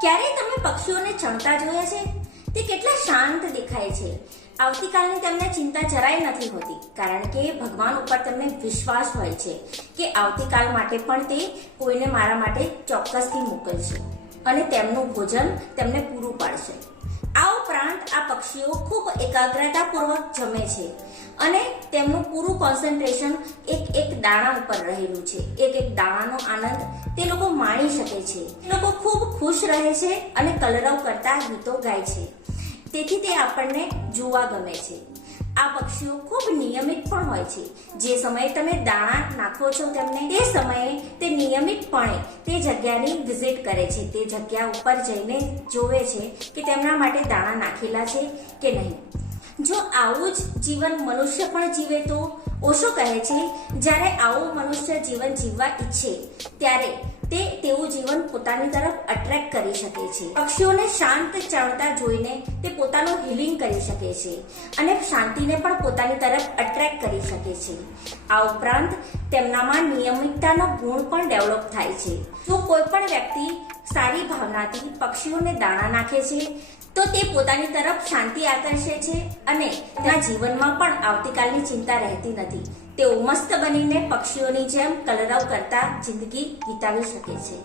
ક્યારેય તમે પક્ષીઓને ચણતા જોયા છે? તે કેટલા શાંત દેખાય છે. આવતીકાલની તેમને ચિંતા જરાય નથી હોતી, કારણ કે ભગવાન ઉપર તેમને વિશ્વાસ હોય છે કે આવતીકાલ માટે પણ તે કોઈને મારા માટે ચોક્કસથી મોકલશે અને તેમનું ભોજન તેમને પૂરું પાડશે. આ ઉપરાંત આ પક્ષીઓ ખૂબ એકાગ્રતાપૂર્વક જમે છે અને તેમનું પૂરું કોન્સન્ટ્રેશન એક દાણા ઉપર રહેલું છે. એક દાણાનો આનંદ તે લોકો માણી શકે છે. લોકો ખૂબ ખુશ રહે છે અને કલરવ કરતા ગીતો ગાય છે. તેથી તે આપણને જોવા ગમે છે. આ પક્ષીઓ ખૂબ નિયમિત પણ હોય છે. જે સમયે તમે દાણા નાખો છો તેમને, તે સમયે તે નિયમિતપણે તે જગ્યાની વિઝિટ કરે છે. તે જગ્યા ઉપર જઈને જોવે છે કે તેમના માટે દાણા નાખેલા છે કે નહીં. જો આવું જ જીવન મનુષ્ય પણ જીવે તો ઓશો કહે છે, જ્યારે આવું મનુષ્ય જીવન જીવવા ઈચ્છે ત્યારે તે તેવું જીવન પોતાની તરફ અટ્રેક્ટ કરી શકે છે. પક્ષીઓને શાંત ચણતા જોઈને તે પોતાનું હીલિંગ કરી શકે છે અને શાંતિને પણ પોતાની તરફ અટ્રેક્ટ કરી શકે છે. આ ઉપરાંત તેમનામાં નિયમિતતાનો ગુણ પણ ડેવલપ થાય છે. જો કોઈ પણ વ્યક્તિ સારી ભાવનાથી પક્ષીઓને દાણા નાખે છે તો તે પોતાની તરફ શાંતિ આકર્ષે છે અને તેના જીવનમાં પણ આવતીકાલની ચિંતા રહેતી નથી. તેઓ મસ્ત બનીને પક્ષીઓની જેમ કલરવ કરતા જિંદગી વિતાવી શકે છે.